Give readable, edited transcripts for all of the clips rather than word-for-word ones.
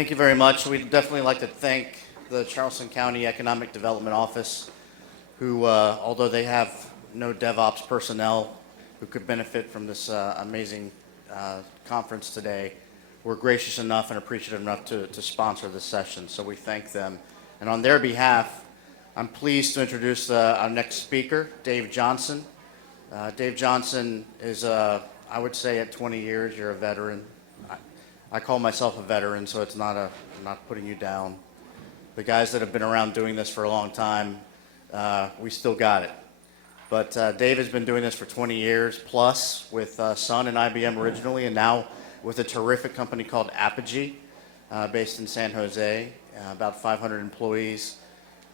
Thank you very much. We'd definitely like to thank the Charleston County Economic Development Office, who, although they have no DevOps personnel who could benefit from this amazing conference today, were gracious enough and appreciative enough to sponsor this session. So we thank them. And on their behalf, I'm pleased to introduce our next speaker, Dave Johnson. Dave Johnson is, I would say at 20 years, you're a veteran. I call myself a veteran, so it's not I'm not putting you down. The guys that have been around doing this for a long time, we still got it. But Dave has been doing this for 20 years plus with Sun and IBM originally, and now with a terrific company called Apogee, based in San Jose, about 500 employees.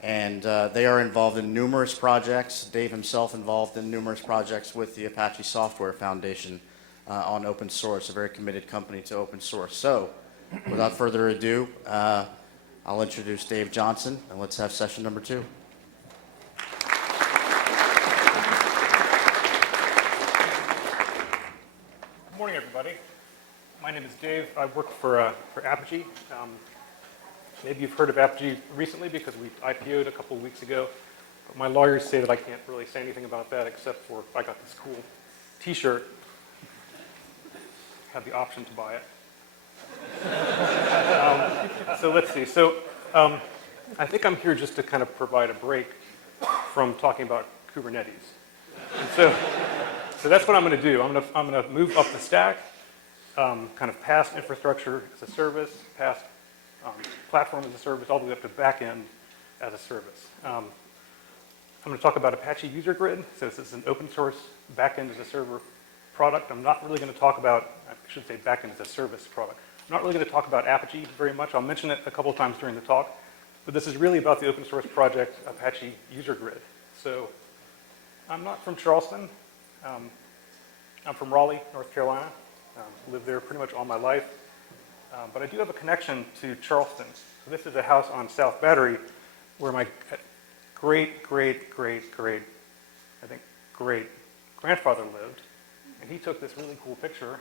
And they are involved in numerous projects. Dave himself involved in numerous projects with the Apache Software Foundation on open source, a very committed company to open source. So, without further ado, I'll introduce Dave Johnson, and let's have session number 2. Good morning, everybody. My name is Dave. I work for Apogee. Maybe you've heard of Apogee recently because we IPO'd a couple of weeks ago. But my lawyers say that I can't really say anything about that except for I got this cool T-shirt. Had the option to buy it. So let's see. So I think I'm here just to kind of provide a break from talking about Kubernetes. And so that's what I'm going to do. I'm going to move up the stack, kind of past infrastructure as a service, past platform as a service, all the way up to backend as a service. I'm going to talk about Apache Usergrid. So this is an open source backend as a server product. I'm not really going to talk about, I should say backend as a service product. I'm not really going to talk about Apogee very much. I'll mention it a couple of times during the talk. But this is really about the open source project Apache Usergrid. So I'm not from Charleston. I'm from Raleigh, North Carolina. Lived there pretty much all my life. But I do have a connection to Charleston. So this is a house on South Battery where my great grandfather lived. And he took this really cool picture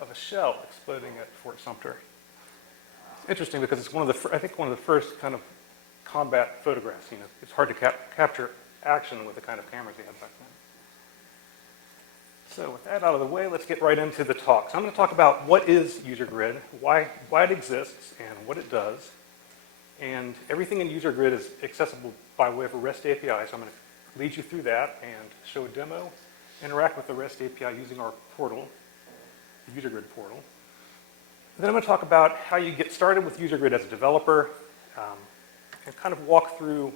of a shell exploding at Fort Sumter. It's interesting because it's one of the first kind of combat photographs. You know, it's hard to capture action with the kind of cameras they had back then. So with that out of the way, let's get right into the talk. So I'm going to talk about what is Usergrid, why it exists, and what it does. And everything in Usergrid is accessible by way of a REST API. So I'm going to lead you through that and show a demo, interact with the REST API using our portal, the Usergrid portal. Then I'm going to talk about how you get started with Usergrid as a developer, and kind of walk through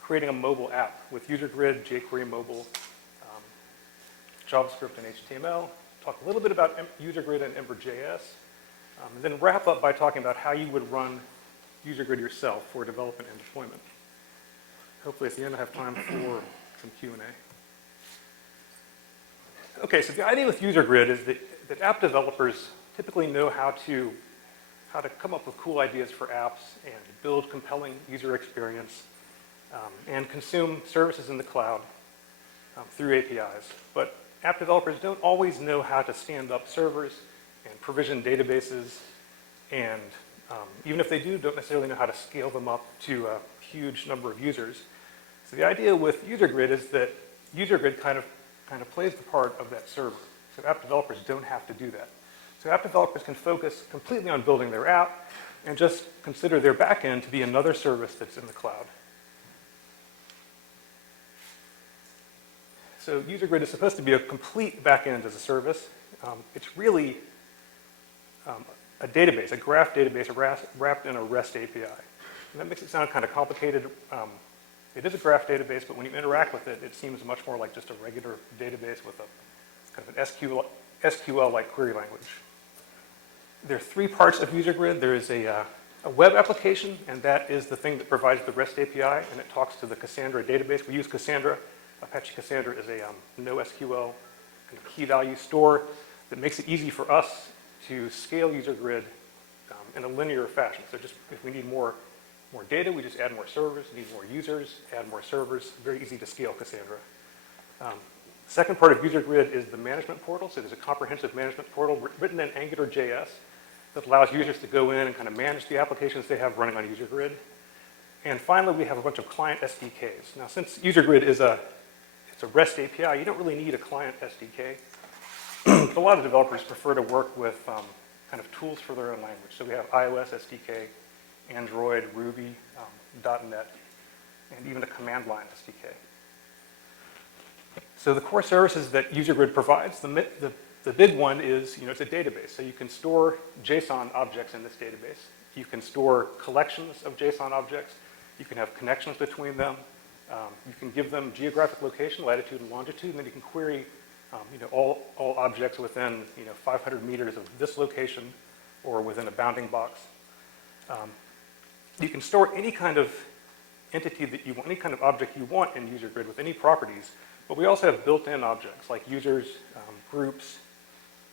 creating a mobile app with Usergrid, jQuery mobile, JavaScript and HTML, talk a little bit about Usergrid and Ember.js, and then wrap up by talking about how you would run Usergrid yourself for development and deployment. Hopefully at the end I have time for some Q&A. Okay, so the idea with Usergrid is that app developers typically know how to come up with cool ideas for apps and build compelling user experience and consume services in the cloud through APIs. But app developers don't always know how to stand up servers and provision databases, and even if they do, don't necessarily know how to scale them up to a huge number of users. So the idea with Usergrid is that Usergrid kind of plays the part of that server. So app developers don't have to do that. So app developers can focus completely on building their app and just consider their backend to be another service that's in the cloud. So Usergrid is supposed to be a complete backend as a service. It's really a database, a graph database wrapped in a REST API. And that makes it sound kind of complicated. It is a graph database, but when you interact with it, it seems much more like just a regular database with a kind of an SQL-like query language. There are 3 parts of Usergrid. There is a web application, and that is the thing that provides the REST API, and it talks to the Cassandra database. We use Cassandra. Apache Cassandra is a NoSQL kind of key value store that makes it easy for us to scale Usergrid in a linear fashion. So just if we need more data, we just add more servers. Need more users, add more servers. Very easy to scale Cassandra. Second part of Usergrid is the management portal. So there's a comprehensive management portal written in Angular.js. that allows users to go in and kind of manage the applications they have running on Usergrid. And finally, we have a bunch of client SDKs. Now, since Usergrid is it's a REST API, you don't really need a client SDK. A lot of developers prefer to work with kind of tools for their own language. So we have iOS SDK, Android, Ruby, .NET, and even a command line SDK. So the core services that Usergrid provides, the big one is, it's a database. So you can store JSON objects in this database. You can store collections of JSON objects. You can have connections between them. You can give them geographic location, latitude and longitude, and then you can query all objects within 500 meters of this location or within a bounding box. You can store any kind of entity that you want, any kind of object you want in Usergrid with any properties, but we also have built-in objects like users, groups,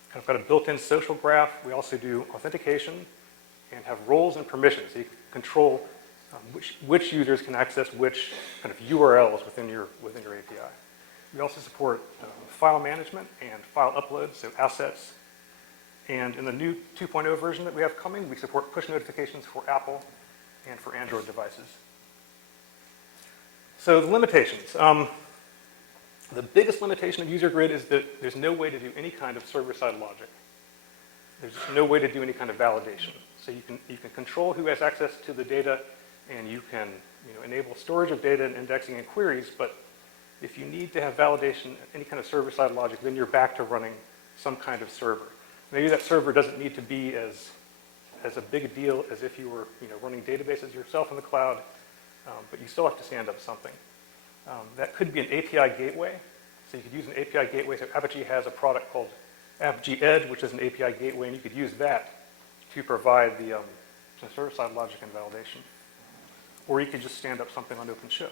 kind of got a built-in social graph. We also do authentication and have roles and permissions. So you can control which users can access which kind of URLs within your API. We also support file management and file uploads, so assets. And in the new 2.0 version that we have coming, we support push notifications for Apple and for Android devices. So the limitations. The biggest limitation of Usergrid is that there's no way to do any kind of server-side logic. There's no way to do any kind of validation. So you can control who has access to the data, and you can enable storage of data and indexing and queries, but if you need to have validation, any kind of server-side logic, then you're back to running some kind of server. Maybe that server doesn't need to be as a big a deal as if you were running databases yourself in the cloud, but you still have to stand up something. That could be an API gateway. So you could use an API gateway. So Apache has a product called Apache Edge, which is an API gateway, and you could use that to provide the server-side logic and validation. Or you could just stand up something on OpenShift.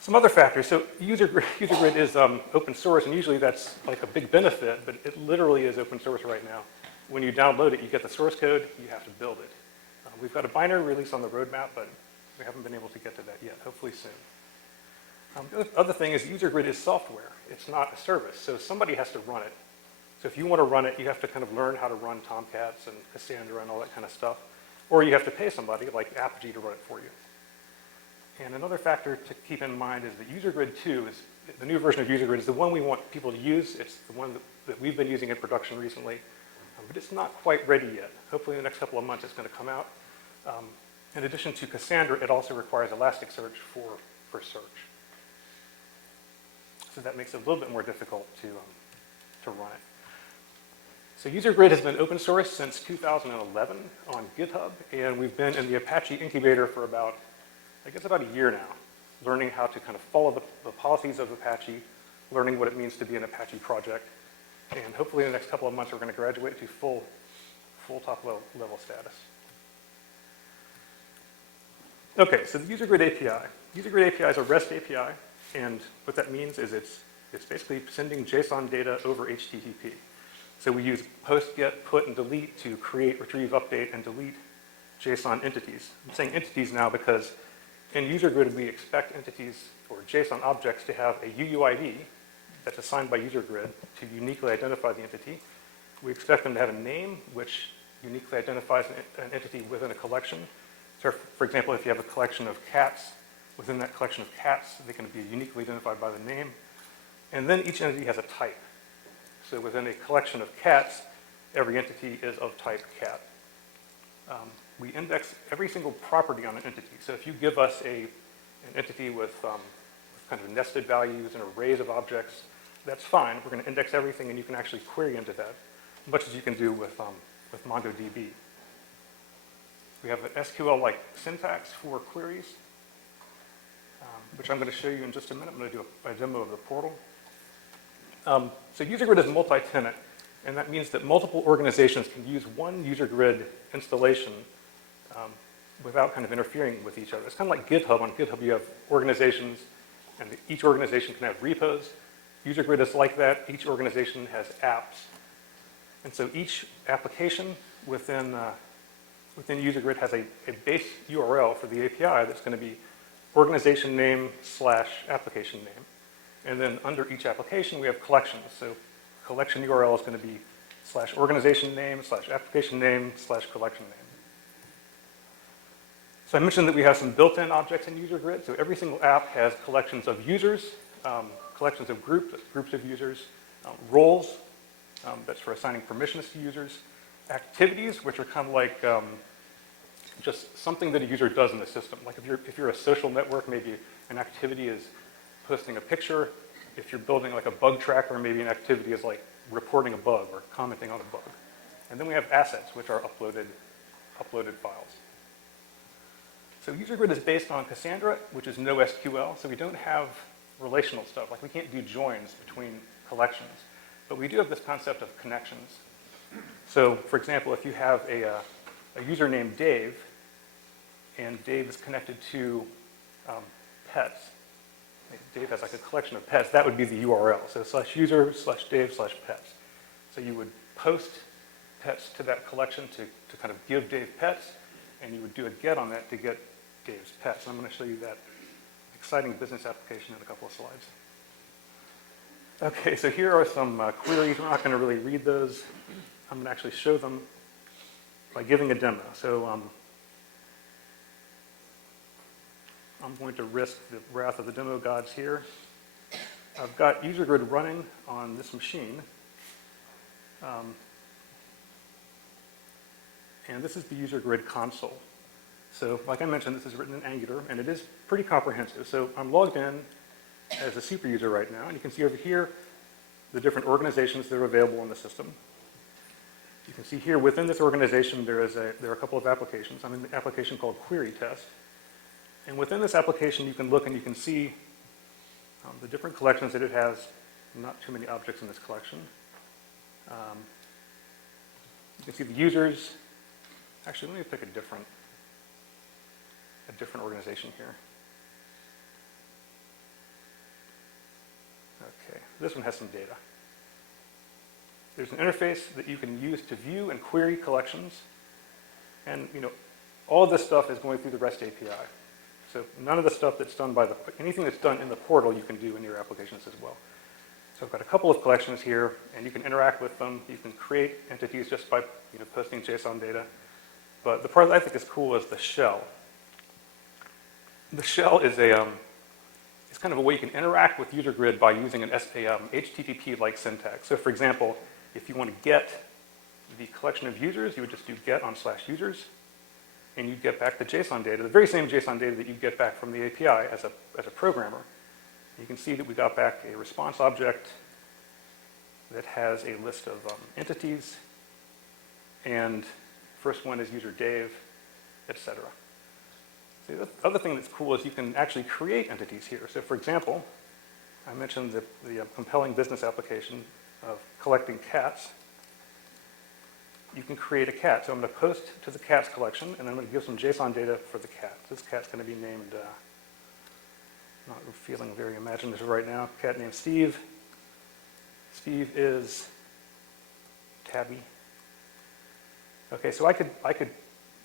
Some other factors. So Usergrid is open source, and usually that's like a big benefit, but it literally is open source right now. When you download it, you get the source code, you have to build it. We've got a binary release on the roadmap, but we haven't been able to get to that yet, hopefully soon. The other thing is Usergrid is software. It's not a service, so somebody has to run it. So if you want to run it, you have to kind of learn how to run Tomcats and Cassandra and all that kind of stuff. Or you have to pay somebody like Apogee to run it for you. And another factor to keep in mind is that Usergrid 2 is, the new version of Usergrid is the one we want people to use. It's the one that we've been using in production recently, but it's not quite ready yet. Hopefully in the next couple of months it's going to come out. In addition to Cassandra, it also requires Elasticsearch for search. So that makes it a little bit more difficult to run it. So Usergrid has been open source since 2011 on GitHub, and we've been in the Apache incubator for about a year now, learning how to kind of follow the policies of Apache, learning what it means to be an Apache project, and hopefully in the next couple of months we're going to graduate to full top level status. Okay, so the Usergrid API. Usergrid API is a REST API, and what that means is it's basically sending JSON data over HTTP. So we use post, get, put, and delete to create, retrieve, update, and delete JSON entities. I'm saying entities now because in Usergrid we expect entities or JSON objects to have a UUID that's assigned by Usergrid to uniquely identify the entity. We expect them to have a name which uniquely identifies an entity within a collection. So for example, if you have a collection of cats, within that collection of cats, they can be uniquely identified by the name. And then each entity has a type. So within a collection of cats, every entity is of type cat. We index every single property on an entity. So if you give us an entity with kind of nested values and arrays of objects, that's fine. We're going to index everything, and you can actually query into that, much as you can do with MongoDB. We have an SQL-like syntax for queries, which I'm going to show you in just a minute. I'm going to do a demo of the portal. So Usergrid is multi-tenant, and that means that multiple organizations can use one Usergrid installation without kind of interfering with each other. It's kind of like GitHub. On GitHub, you have organizations, and each organization can have repos. Usergrid is like that. Each organization has apps. And so each application within Usergrid has a base URL for the API that's going to be organization name / application name. And then under each application, we have collections. So collection URL is going to be slash organization name, slash application name, slash collection name. So I mentioned that we have some built-in objects in Usergrid. So every single app has collections of users, collections of groups of users, roles, that's for assigning permissions to users, activities, which are kind of like just something that a user does in the system. Like if you're a social network, maybe an activity is posting a picture. If you're building like a bug tracker, maybe an activity is like reporting a bug or commenting on a bug. And then we have assets, which are uploaded files. So Usergrid is based on Cassandra, which is NoSQL, so we don't have relational stuff. Like we can't do joins between collections, but we do have this concept of connections. So for example, if you have a user named Dave, and Dave is connected to pets, Dave has like a collection of pets, that would be the URL. So /user/Dave/pets. So you would post pets to that collection to kind of give Dave pets, and you would do a get on that to get Dave's pets. And I'm going to show you that exciting business application in a couple of slides. Okay, so here are some queries. We're not going to really read those. I'm going to actually show them by giving a demo. So I'm going to risk the wrath of the demo gods here. I've got Usergrid running on this machine. And this is the Usergrid console. So like I mentioned, this is written in Angular, and it is pretty comprehensive. So I'm logged in as a super user right now, and you can see over here the different organizations that are available in the system. You can see here within this organization there are a couple of applications. I'm in the application called Query Test. And within this application you can look and you can see the different collections that it has. Not too many objects in this collection. You can see the users. Actually, let me pick a different organization here. Okay, this one has some data. There's an interface that you can use to view and query collections. And all of this stuff is going through the REST API. So none of the stuff that's done by anything that's done in the portal you can do in your applications as well. So I've got a couple of collections here, and you can interact with them. You can create entities just by posting JSON data. But the part that I think is cool is the shell. The shell is it's kind of a way you can interact with Usergrid by using an HTTP-like syntax. So for example, if you want to get the collection of users, you would just do get on /users, and you'd get back the JSON data, the very same JSON data that you get back from the API as a programmer. You can see that we got back a response object that has a list of entities, and first one is user Dave, etc. So the other thing that's cool is you can actually create entities here. So for example, I mentioned the compelling business application of collecting cats. You can create a cat. So I'm going to post to the cats collection, and I'm going to give some JSON data for the cat. This cat's going to be named, not feeling very imaginative right now, cat named Steve. Steve is Tabby. Okay, so I could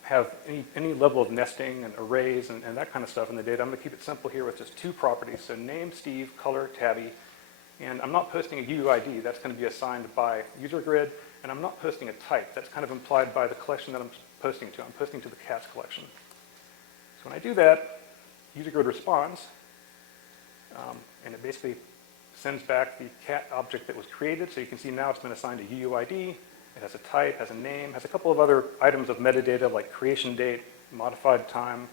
have any level of nesting and arrays and that kind of stuff in the data. I'm going to keep it simple here with just two properties. So name, Steve, color, Tabby. And I'm not posting a UUID. That's going to be assigned by Usergrid. And I'm not posting a type. That's kind of implied by the collection that I'm posting to. I'm posting to the cats collection. So when I do that, Usergrid responds. And it basically sends back the cat object that was created. So you can see now it's been assigned a UUID. It has a type, has a name, has a couple of other items of metadata like creation date, modified time,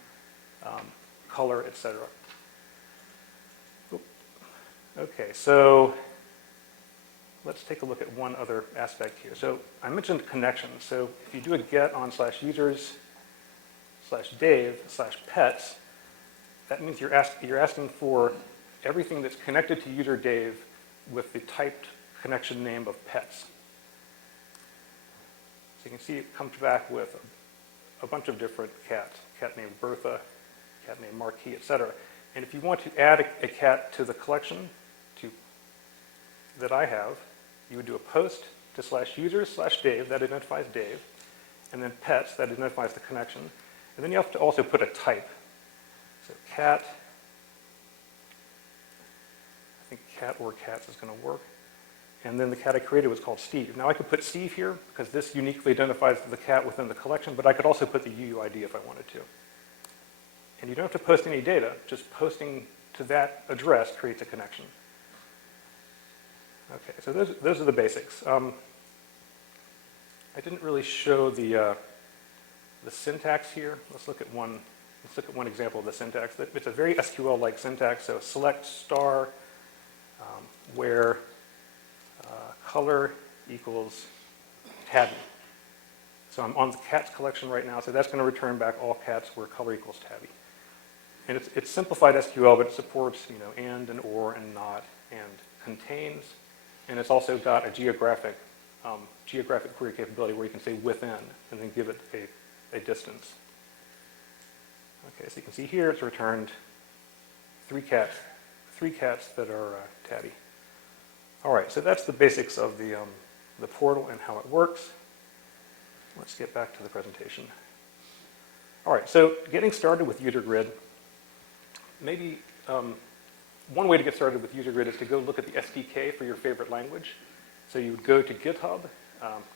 color, etc. Okay, so let's take a look at one other aspect here. So I mentioned connections. So if you do a get on /users/Dave/pets, that means you're asking for everything that's connected to user Dave with the typed connection name of pets. So you can see it comes back with a bunch of different cats. Cat named Bertha, cat named Marquis, etc. And if you want to add a cat to the collection that I have, you would do a post to /users/Dave, that identifies Dave, and then pets, that identifies the connection. And then you have to also put a type. So cat, I think cat or cats is going to work. And then the cat I created was called Steve. Now I could put Steve here because this uniquely identifies the cat within the collection, but I could also put the UUID if I wanted to. And you don't have to post any data, just posting to that address creates a connection. Okay, so those are the basics. I didn't really show the syntax here. Let's look at one example of the syntax. It's a very SQL-like syntax, so select star where color equals tabby. So I'm on the cats collection right now, so that's going to return back all cats where color equals tabby. And it's simplified SQL, but it supports and or and not and contains, and it's also got a geographic query capability where you can say within and then give it a distance. Okay, so you can see here it's returned three cats that are tabby. All right, so that's the basics of the portal and how it works. Let's get back to the presentation. All right, so getting started with Usergrid, maybe one way to get started with Usergrid is to go look at the SDK for your favorite language. So you would go to GitHub,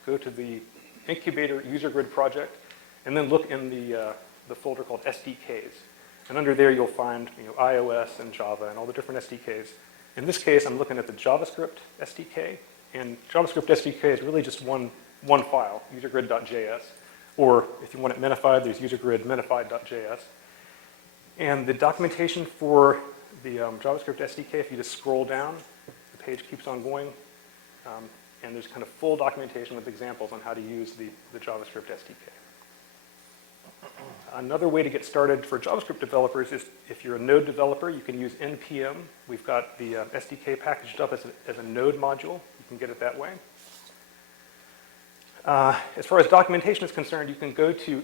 go to the incubator Usergrid project, and then look in the folder called SDKs. And under there you'll find iOS and Java and all the different SDKs. In this case, I'm looking at the JavaScript SDK, and JavaScript SDK is really just one file, usergrid.js, or if you want it minified, there's usergrid minified.js. And the documentation for the JavaScript SDK, if you just scroll down, the page keeps on going, and there's kind of full documentation with examples on how to use the JavaScript SDK. Another way to get started for JavaScript developers is if you're a Node developer, you can use NPM. We've got the SDK packaged up as a Node module. You can get it that way. As far as documentation is concerned, you can go to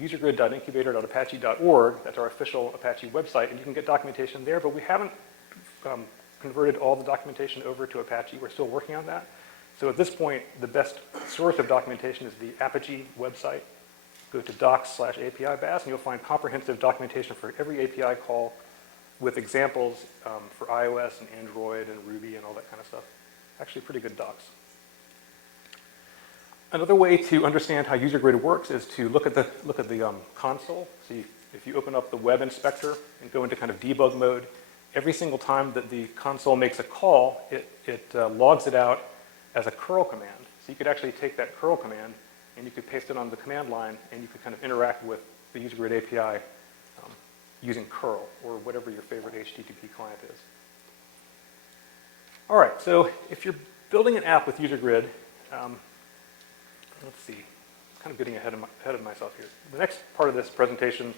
usergrid.incubator.apache.org. That's our official Apache website, and you can get documentation there, but we haven't converted all the documentation over to Apache. We're still working on that. So at this point, the best source of documentation is the Apache website. Go to docs/API-BAS, and you'll find comprehensive documentation for every API call with examples for iOS and Android and Ruby and all that kind of stuff. Actually, pretty good docs. Another way to understand how Usergrid works is to look at the console. So if you open up the web inspector and go into kind of debug mode, every single time that the console makes a call, it logs it out as a curl command. So you could actually take that curl command and you could paste it on the command line and you could kind of interact with the Usergrid API using curl or whatever your favorite HTTP client is. All right, so if you're building an app with Usergrid, let's see, I'm kind of getting ahead of myself here. The next part of this presentation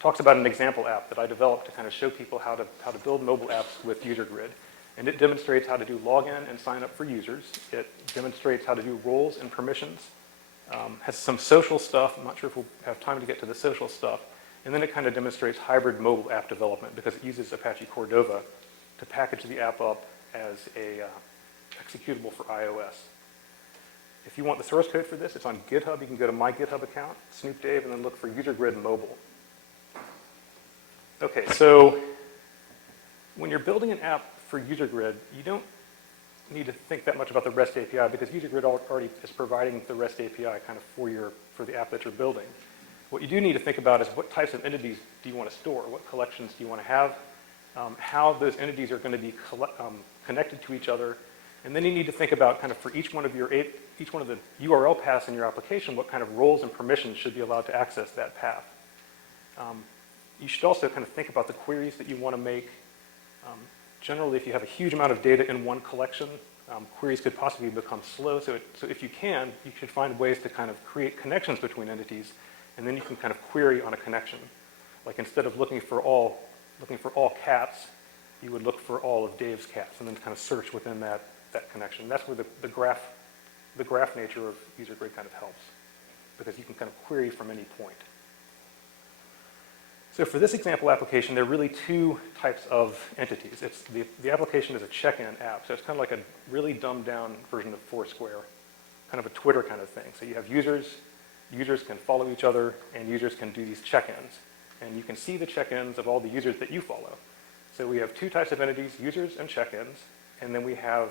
talks about an example app that I developed to kind of show people how to build mobile apps with Usergrid. And it demonstrates how to do login and sign up for users. It demonstrates how to do roles and permissions. Has some social stuff. I'm not sure if we'll have time to get to the social stuff. And then it kind of demonstrates hybrid mobile app development because it uses Apache Cordova to package the app up as a executable for iOS. If you want the source code for this, it's on GitHub. You can go to my GitHub account, Snoop Dave, and then look for Usergrid Mobile. Okay, so when you're building an app for Usergrid, you don't need to think that much about the REST API because Usergrid already is providing the REST API kind of for the app that you're building. What you do need to think about is what types of entities do you want to store? What collections do you want to have? How those entities are going to be connected to each other. And then you need to think about kind of for each one of the URL paths in your application, what kind of roles and permissions should be allowed to access that path. You should also kind of think about the queries that you want to make. Generally, if you have a huge amount of data in one collection, queries could possibly become slow. So if you can, you should find ways to kind of create connections between entities, and then you can kind of query on a connection. Like instead of looking for all cats, you would look for all of Dave's cats, and then kind of search within that connection. That's where the graph nature of Usergrid kind of helps, because you can kind of query from any point. So for this example application, there are really two types of entities. The application is a check-in app, so it's kind of like a really dumbed-down version of Foursquare, kind of a Twitter kind of thing. So you have users can follow each other, and users can do these check-ins. And you can see the check-ins of all the users that you follow. So we have two types of entities, users and check-ins, and then we have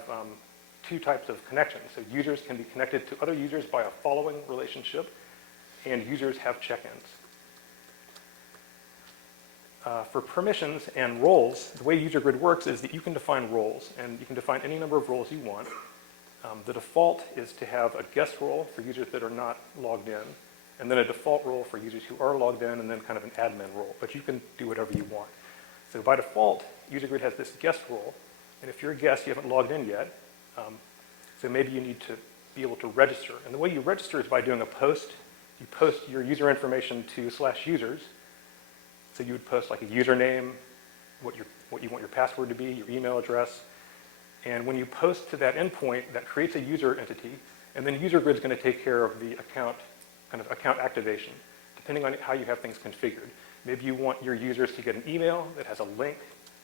two types of connections. So users can be connected to other users by a following relationship, and users have check-ins. For permissions and roles, the way Usergrid works is that you can define roles, and you can define any number of roles you want. The default is to have a guest role for users that are not logged in, and then a default role for users who are logged in, and then kind of an admin role. But you can do whatever you want. So by default, Usergrid has this guest role, and if you're a guest, you haven't logged in yet, so maybe you need to be able to register. And the way you register is by doing a post. You post your user information to /users. So you would post like a username, what you want your password to be, your email address. And when you post to that endpoint, that creates a user entity, and then Usergrid is going to take care of the account activation, depending on how you have things configured. Maybe you want your users to get an email that has a link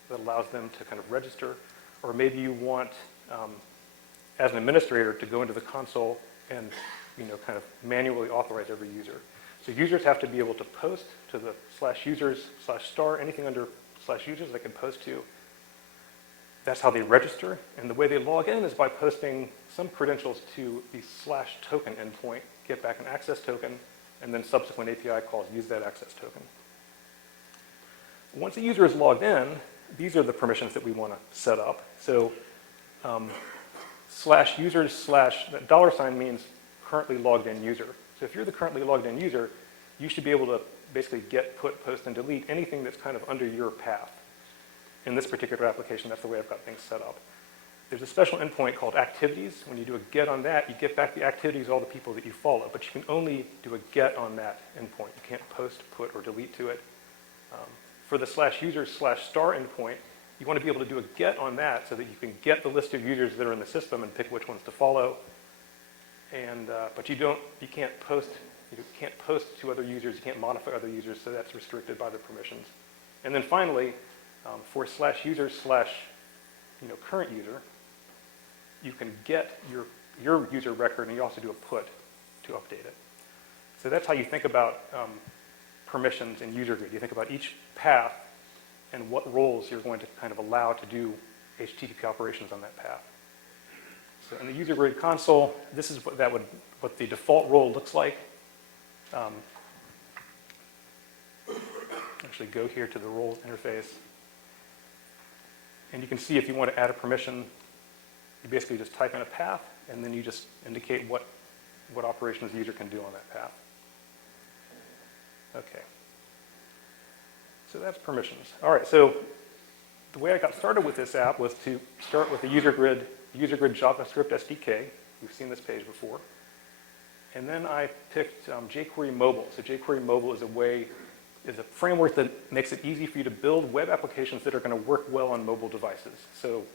that allows them to kind of register, or maybe you want, as an administrator, to go into the console and kind of manually authorize every user. So users have to be able to post to the /users/star, anything under /users they can post to. That's how they register. And the way they log in is by posting some credentials to the /token endpoint, get back an access token, and then subsequent API calls use that access token. Once a user is logged in, these are the permissions that we want to set up. So /users/ that $sign means currently logged in user. So if you're the currently logged in user, you should be able to basically get, put, post, and delete anything that's kind of under your path. In this particular application, that's the way I've got things set up. There's a special endpoint called activities. When you do a get on that, you get back the activities of all the people that you follow, but you can only do a get on that endpoint. You can't post, put, or delete to it. For the /users/star endpoint, you want to be able to do a get on that so that you can get the list of users that are in the system and pick which ones to follow. And but you can't post to other users. You can't modify other users, so that's restricted by the permissions. And then finally, for /users/current user, you can get your user record, and you also do a put to update it. So that's how you think about permissions in Usergrid. You think about each path and what roles you're going to kind of allow to do HTTP operations on that path. So in the Usergrid console, this is what the default role looks like. Actually go here to the role interface. And you can see if you want to add a permission, you basically just type in a path, and then you just indicate what operations the user can do on that path. Okay. So that's permissions. All right, so the way I got started with this app was to start with the Usergrid JavaScript SDK. We've seen this page before. And then I picked jQuery Mobile. So jQuery Mobile is a framework that makes it easy for you to build web applications that are going to work well on mobile devices. So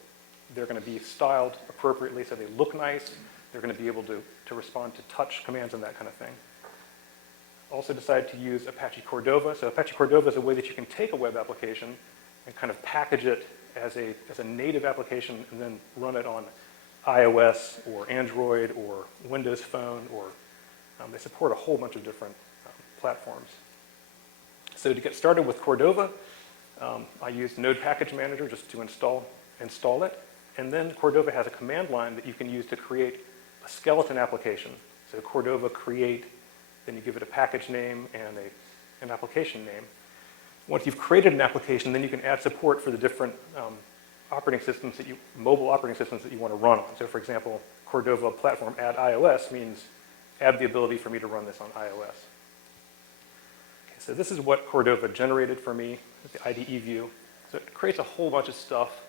they're going to be styled appropriately so they look nice. They're going to be able to respond to touch commands and that kind of thing. Also decided to use Apache Cordova. So Apache Cordova is a way that you can take a web application and kind of package it as a native application and then run it on iOS or Android or Windows Phone, or they support a whole bunch of different platforms. So to get started with Cordova, I used Node Package Manager just to install it. And then Cordova has a command line that you can use to create a skeleton application. So Cordova create, then you give it a package name and an application name. Once you've created an application, then you can add support for the different mobile operating systems that you want to run on. So for example, Cordova platform add iOS means add the ability for me to run this on iOS. Okay, so this is what Cordova generated for me, the IDE view. So it creates a whole bunch of stuff.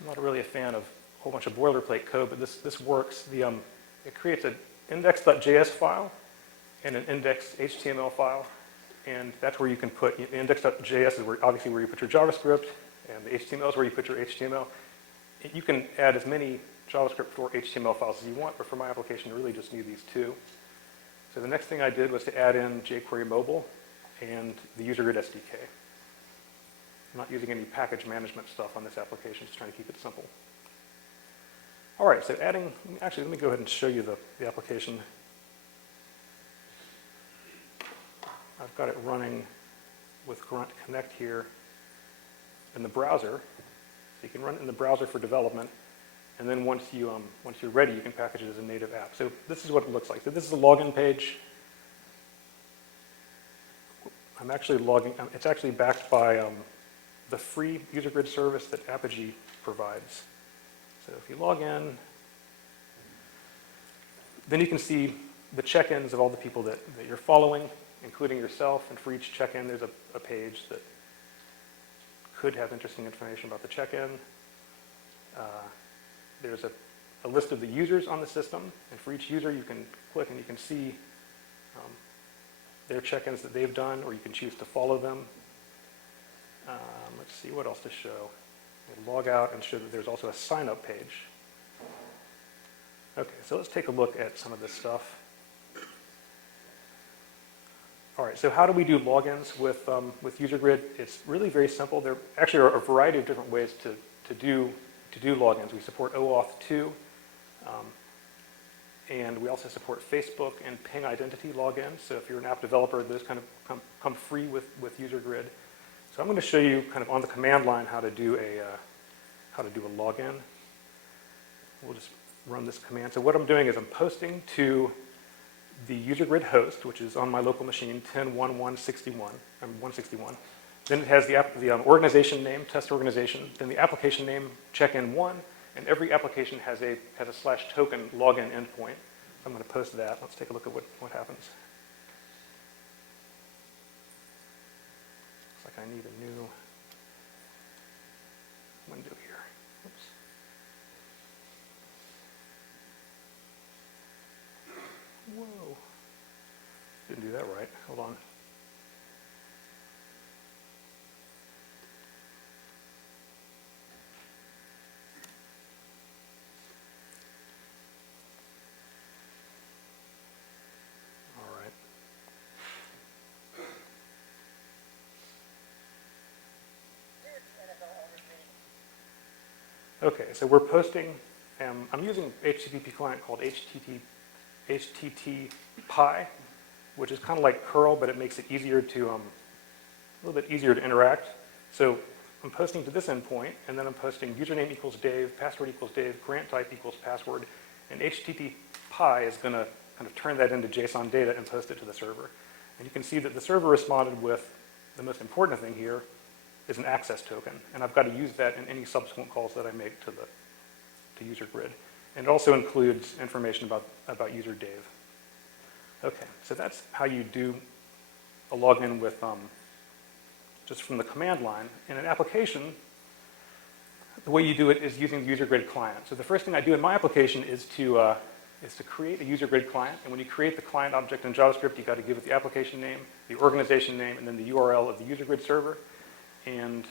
I'm not really a fan of a whole bunch of boilerplate code, but this works. It creates an index.js file and an index.html file. And that's where you can put, index.js is obviously where you put your JavaScript, and the HTML is where you put your HTML. You can add as many JavaScript or HTML files as you want, but for my application, I really just need these two. So the next thing I did was to add in jQuery Mobile and the Usergrid SDK. I'm not using any package management stuff on this application, just trying to keep it simple. All right, so actually, let me go ahead and show you the application. I've got it running with Grunt Connect here. in the browser. So you can run it in the browser for development. And then once you're ready, you can package it as a native app. So this is what it looks like. So this is a login page. I'm actually logging. It's actually backed by the free Usergrid service that Apogee provides. So if you log in, then you can see the check-ins of all the people that you're following, including yourself. And for each check-in, there's a page that could have interesting information about the check-in. There's a list of the users on the system. And for each user, you can click and you can see their check-ins that they've done, or you can choose to follow them. Let's see what else to show. We'll log out and show that there's also a sign-up page. Okay, so let's take a look at some of this stuff. All right, so how do we do logins with Usergrid? It's really very simple. There actually are a variety of different ways to do logins. We support OAuth 2, and we also support Facebook and Ping identity logins. So if you're an app developer, those kind of come free with Usergrid. So I'm going to show you kind of on the command line how to do a login. We'll just run this command. So what I'm doing is I'm posting to the Usergrid host, which is on my local machine, 161. Then it has the organization name, test organization, then the application name, check-in1, and every application has a /token login endpoint. So I'm going to post that. Let's take a look at what happens. Looks like I need a new window here. Oops. Whoa. Didn't do that right. Hold on. All right. Okay, so we're posting, I'm using an HTTP client called HTTPie, which is kind of like curl, but it makes it easier to, a little bit easier to interact. So I'm posting to this endpoint, and then I'm posting username equals Dave, password equals Dave, grant type equals password, and HTTPie is going to kind of turn that into JSON data and post it to the server. And you can see that the server responded with the most important thing here is an access token, and I've got to use that in any subsequent calls that I make to Usergrid. And it also includes information about user Dave. Okay, so that's how you do a login with just from the command line. In an application, the way you do it is using the Usergrid client. So the first thing I do in my application is to create a Usergrid client. And when you create the client object in JavaScript, you've got to give it the application name, the organization name, and then the URL of the Usergrid server. And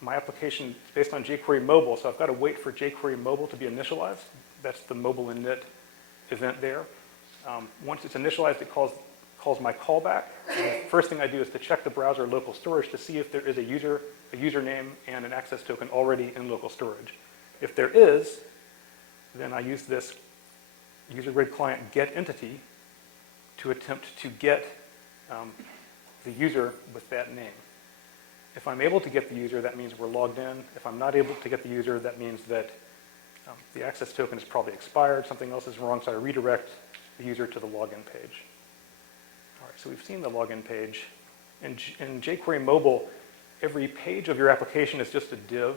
my application is based on jQuery mobile, so I've got to wait for jQuery mobile to be initialized. That's the mobile init event there. Once it's initialized, it calls my callback. And the first thing I do is to check the browser local storage to see if there is a username and an access token already in local storage. If there is, then I use this Usergrid client get entity to attempt to get the user with that name. If I'm able to get the user, that means we're logged in. If I'm not able to get the user, that means that the access token is probably expired, something else is wrong, so I redirect the user to the login page. All right, so we've seen the login page. In jQuery mobile, every page of your application is just a div,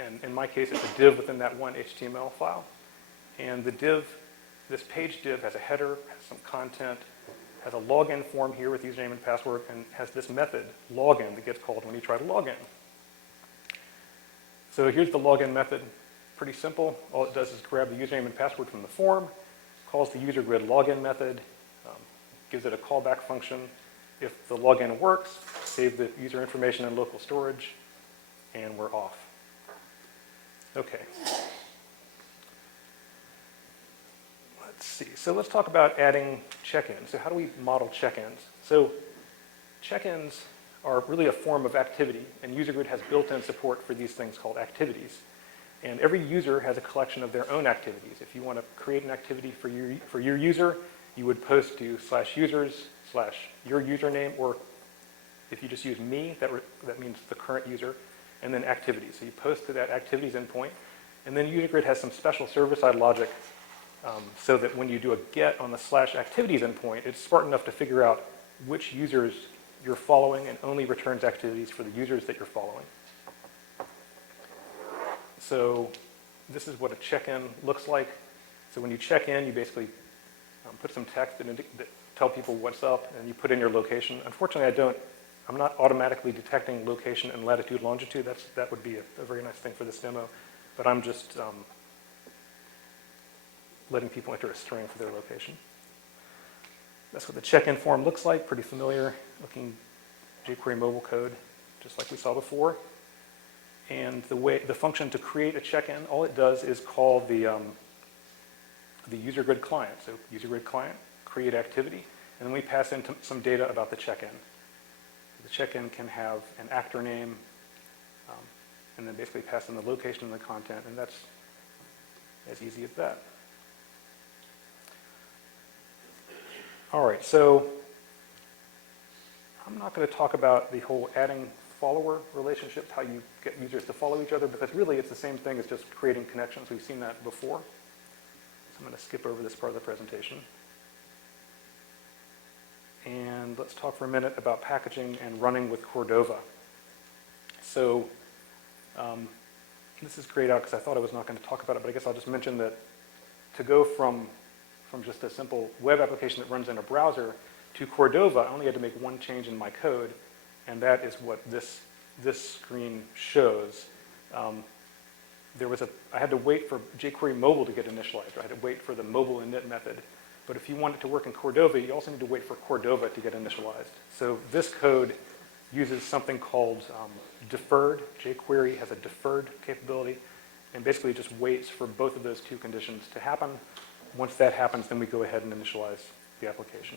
and in my case, it's a div within that one HTML file. And the div, this page div has a header, has some content, has a login form here with username and password, and has this method, login, that gets called when you try to log in. So here's the login method. Pretty simple. All it does is grab the username and password from the form, calls the Usergrid login method, gives it a callback function. If the login works, save the user information in local storage, and we're off. Okay. Let's see. So let's talk about adding check-ins. So how do we model check-ins? So check-ins are really a form of activity, and Usergrid has built-in support for these things called activities. And every user has a collection of their own activities. If you want to create an activity for your user, you would post to /users/your username, or If you just use me, that means the current user, and then activities. So you post to that activities endpoint, and then Usergrid has some special server-side logic so that when you do a get on the /activities endpoint, it's smart enough to figure out which users you're following and only returns activities for the users that you're following. So this is what a check-in looks like. So when you check in, you basically put some text that tell people what's up, and you put in your location. Unfortunately, I'm not automatically detecting location and latitude, longitude. That would be a very nice thing for this demo, but I'm just letting people enter a string for their location. That's what the check-in form looks like, pretty familiar looking jQuery mobile code, just like we saw before. And the function to create a check-in, all it does is call the Usergrid client. So Usergrid client, create activity, and then we pass in some data about the check-in. The check-in can have an actor name, and then basically pass in the location and the content, and that's as easy as that. All right, so I'm not going to talk about the whole adding follower relationship, how you get users to follow each other, because really it's the same thing as just creating connections. We've seen that before. So I'm going to skip over this part of the presentation. And let's talk for a minute about packaging and running with Cordova. So this is grayed out because I thought I was not going to talk about it, but I guess I'll just mention that to go from just a simple web application that runs in a browser to Cordova, I only had to make one change in my code, and that is what this screen shows. I had to wait for jQuery mobile to get initialized. I had to wait for the mobile init method. But if you want it to work in Cordova, you also need to wait for Cordova to get initialized. So this code uses something called deferred. jQuery has a deferred capability, and basically just waits for both of those two conditions to happen. Once that happens, then we go ahead and initialize the application.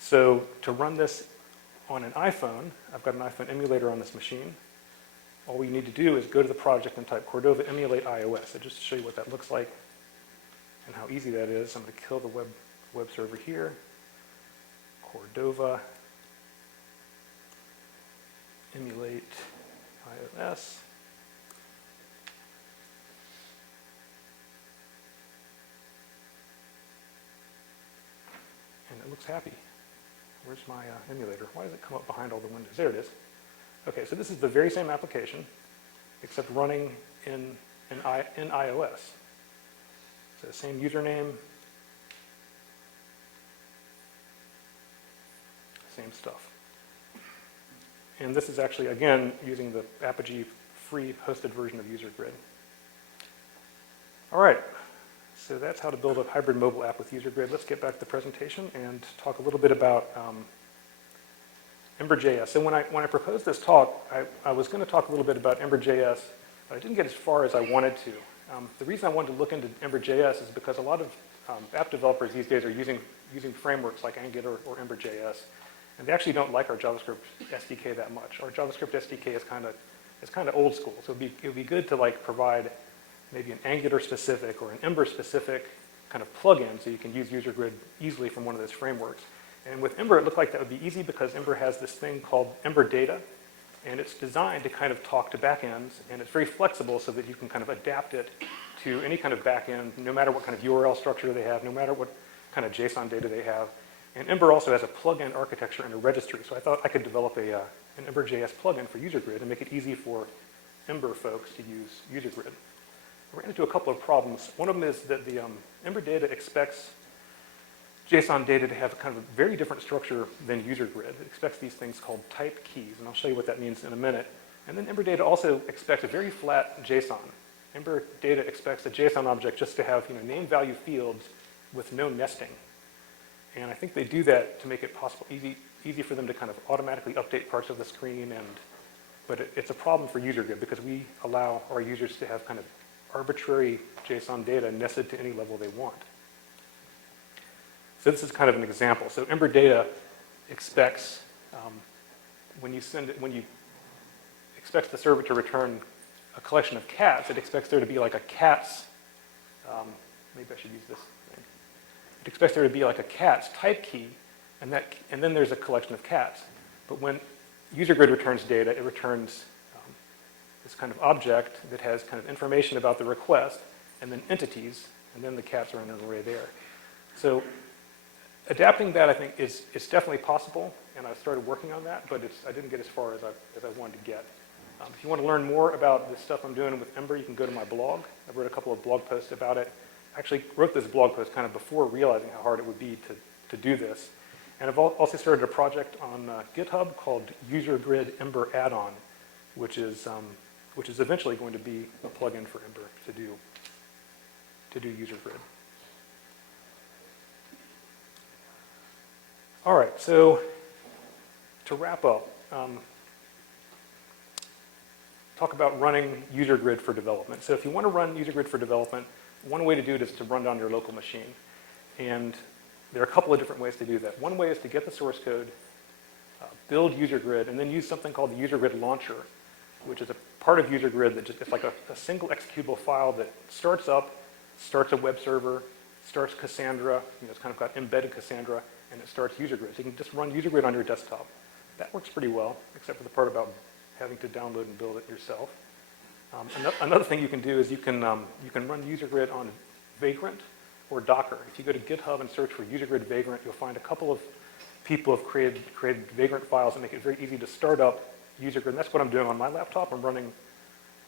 So to run this on an iPhone, I've got an iPhone emulator on this machine. All we need to do is go to the project and type Cordova emulate iOS. So just to show you what that looks like and how easy that is, I'm going to kill the web server here. Cordova emulate iOS. And it looks happy. Where's my emulator? Why does it come up behind all the windows? There it is. Okay, so this is the very same application, except running in iOS. So same username, same stuff. And this is actually, again, using the Apogee free hosted version of Usergrid. All right. So that's how to build a hybrid mobile app with Usergrid. Let's get back to the presentation and talk a little bit about Ember.js. So when I proposed this talk, I was going to talk a little bit about Ember.js, but I didn't get as far as I wanted to. The reason I wanted to look into Ember.js is because a lot of app developers these days are using frameworks like Angular or Ember.js, and they actually don't like our JavaScript SDK that much. Our JavaScript SDK is kind of old school, so it would be good to provide maybe an Angular specific or an Ember specific kind of plugin so you can use Usergrid easily from one of those frameworks. And with Ember, it looked like that would be easy because Ember has this thing called Ember Data, and it's designed to kind of talk to backends, and it's very flexible so that you can kind of adapt it to any kind of backend, no matter what kind of URL structure they have, no matter what kind of JSON data they have. And Ember also has a plugin architecture and a registry, so I thought I could develop an Ember.js plugin for Usergrid and make it easy for Ember folks to use Usergrid. I ran into a couple of problems. One of them is that the Ember data expects JSON data to have kind of a very different structure than Usergrid. It expects these things called type keys, and I'll show you what that means in a minute. And then Ember data also expects a very flat JSON. Ember data expects a JSON object just to have name value fields with no nesting. And I think they do that to make it possible, easy for them to kind of automatically update parts of the screen. But it's a problem for Usergrid because we allow our users to have kind of arbitrary JSON data nested to any level they want. So this is kind of an example. So Ember data expects when you expects the server to return a collection of cats, it expects there to be like a cat's. Maybe I should use this thing. It expects there to be like a cat's type key, and then there's a collection of cats. But when Usergrid returns data, it returns this kind of object that has kind of information about the request, and then entities, and then the cats are in an array there. So adapting that, I think, is definitely possible, and I've started working on that, but I didn't get as far as I wanted to get. If you want to learn more about the stuff I'm doing with Ember, you can go to my blog. I wrote a couple of blog posts about it. I actually wrote this blog post kind of before realizing how hard it would be to do this. And I've also started a project on GitHub called Usergrid Ember Add-on, which is eventually going to be a plugin for Ember to do Usergrid. All right, so to wrap up, talk about running Usergrid for development. So if you want to run Usergrid for development, one way to do it is to run it on your local machine. And there are a couple of different ways to do that. One way is to get the source code, build Usergrid, and then use something called the Usergrid launcher, which is a part of Usergrid that it's like a single executable file that starts up, starts a web server, starts Cassandra, it's kind of got embedded Cassandra, and it starts Usergrid. So you can just run Usergrid on your desktop. That works pretty well, except for the part about having to download and build it yourself. Another thing you can do is you can run Usergrid on Vagrant or Docker. If you go to GitHub and search for Usergrid Vagrant, you'll find a couple of people have created Vagrant files that make it very easy to start up Usergrid. And that's what I'm doing on my laptop. I'm running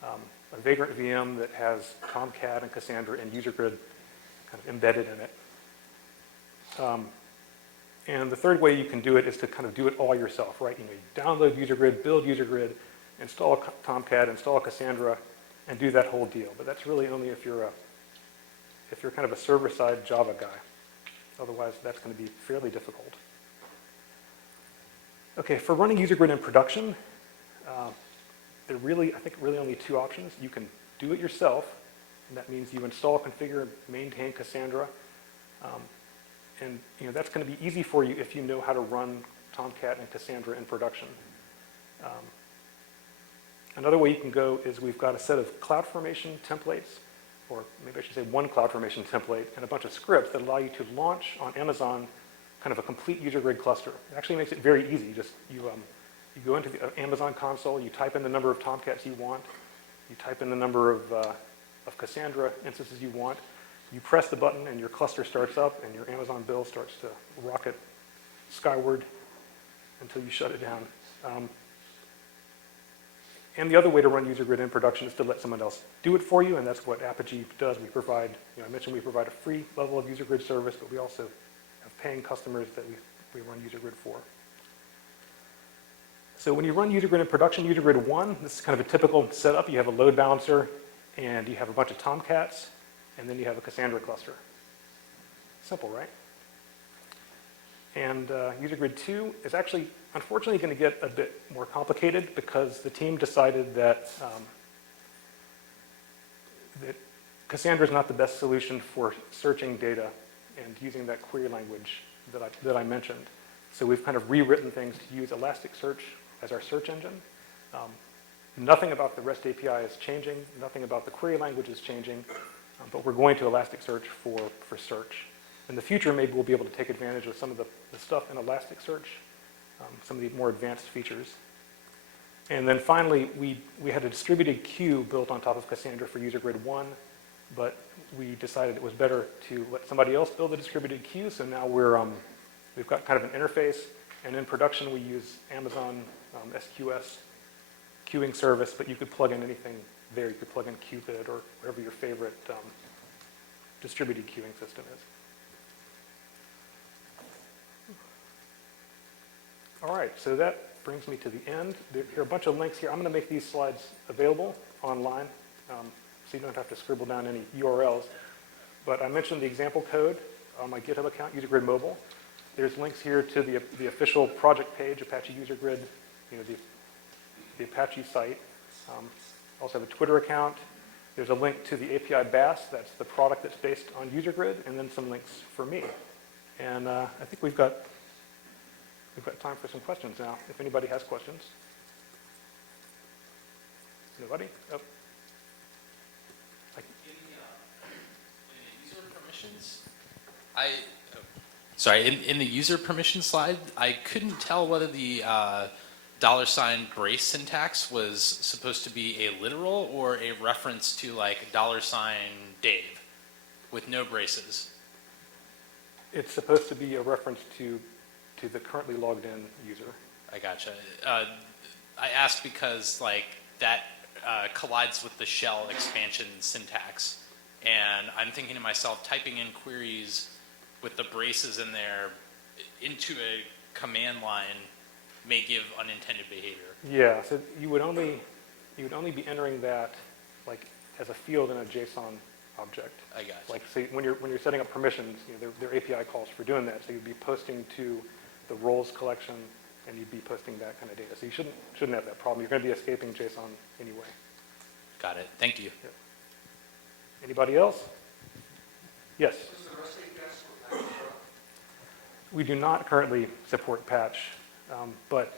a Vagrant VM that has Tomcat and Cassandra and Usergrid kind of embedded in it. And the third way you can do it is to kind of do it all yourself, right? You download Usergrid, build Usergrid, install Tomcat, install Cassandra, and do that whole deal. But that's really only if you're kind of a server-side Java guy. Otherwise, that's going to be fairly difficult. Okay, for running Usergrid in production, there are I think really only two options. You can do it yourself, and that means you install, configure, and maintain Cassandra. And that's going to be easy for you if you know how to run Tomcat and Cassandra in production. Another way you can go is we've got a set of CloudFormation templates, or maybe I should say one CloudFormation template, and a bunch of scripts that allow you to launch on Amazon kind of a complete Usergrid cluster. It actually makes it very easy. You go into the Amazon console, you type in the number of Tomcats you want, you type in the number of Cassandra instances you want, you press the button and your cluster starts up and your Amazon bill starts to rocket skyward until you shut it down. And the other way to run Usergrid in production is to let someone else do it for you, and that's what Apogee does. We provide, I mentioned we provide a free level of Usergrid service, but we also have paying customers that we run Usergrid for. So when you run Usergrid in production, Usergrid 1, this is kind of a typical setup. You have a load balancer, and you have a bunch of Tomcats, and then you have a Cassandra cluster. Simple, right? And Usergrid 2 is actually, unfortunately, going to get a bit more complicated because the team decided that Cassandra is not the best solution for searching data and using that query language that I mentioned. So we've kind of rewritten things to use Elasticsearch as our search engine. Nothing about the REST API is changing. Nothing about the query language is changing. But we're going to Elasticsearch for search. In the future, maybe we'll be able to take advantage of some of the stuff in Elasticsearch, some of the more advanced features. And then finally, we had a distributed queue built on top of Cassandra for Usergrid 1, but we decided it was better to let somebody else build a distributed queue. So now we've got kind of an interface, and in production we use Amazon SQS queuing service, but you could plug in anything there. You could plug in Cupid or whatever your favorite distributed queuing system is. All right, so that brings me to the end. There are a bunch of links here. I'm going to make these slides available online, so you don't have to scribble down any URLs. But I mentioned the example code on my GitHub account, Usergrid Mobile. There's links here to the official project page, Apache Usergrid, the Apache site. Also have a Twitter account. There's a link to the API BAS. That's the product that's based on Usergrid, and then some links for me. And I think we've got time for some questions now, if anybody has questions. Nobody? Oh. In user permissions, Sorry, in the user permission slide, I couldn't tell whether the $ brace syntax was supposed to be a literal or a reference to like $ Dave with no braces. It's supposed to be a reference to the currently logged in user. I gotcha. I asked because like that collides with the shell expansion syntax, and I'm thinking to myself, typing in queries with the braces in there into a command line may give unintended behavior. Yeah, so you would only be entering that like as a field in a JSON object. I got you. Like, say, when you're setting up permissions, you know, there are API calls for doing that. So you'd be posting to the roles collection, and you'd be posting that kind of data. So you shouldn't have that problem. You're going to be escaping JSON anyway. Got it. Thank you. Yeah. Anybody else? Yes. We do not currently support patch, but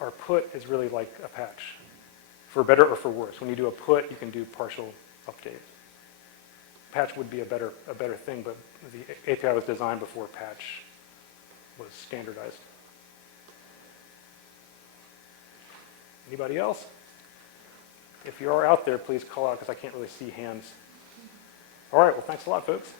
our put is really like a patch, for better or for worse. When you do a put, you can do partial updates. Patch would be a better thing, but the API was designed before patch was standardized. Anybody else? If you are out there, please call out because I can't really see hands. All right, well, thanks a lot, folks.